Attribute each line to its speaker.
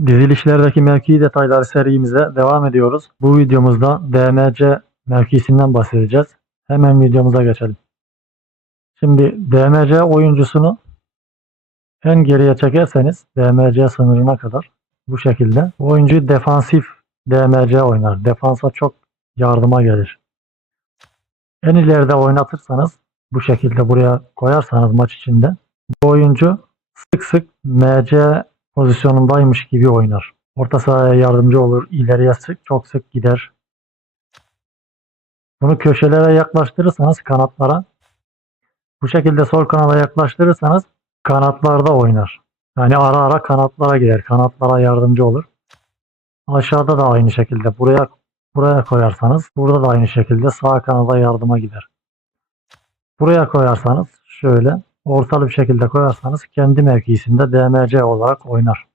Speaker 1: Dizilişlerdeki mevki detayları serimize devam ediyoruz. Bu videomuzda DMC mevkisinden bahsedeceğiz. Hemen videomuza geçelim. Şimdi DMC oyuncusunu en geriye çekerseniz DMC sınırına kadar bu şekilde oyuncu defansif DMC oynar. Defansa çok yardıma gelir. En ileride oynatırsanız bu şekilde buraya koyarsanız maç içinde bu oyuncu sık sık MC pozisyonundaymış gibi oynar. Orta sahaya yardımcı olur. ileriye sık çok sık gider. Bunu köşelere yaklaştırırsanız kanatlara bu şekilde sol kanada yaklaştırırsanız kanatlarda oynar. Yani ara ara kanatlara gider. Kanatlara yardımcı olur. Aşağıda da aynı şekilde buraya buraya koyarsanız burada da aynı şekilde sağ kanada yardıma gider. Buraya koyarsanız şöyle ortalı bir şekilde koyarsanız kendi mevkisinde DMC olarak oynar.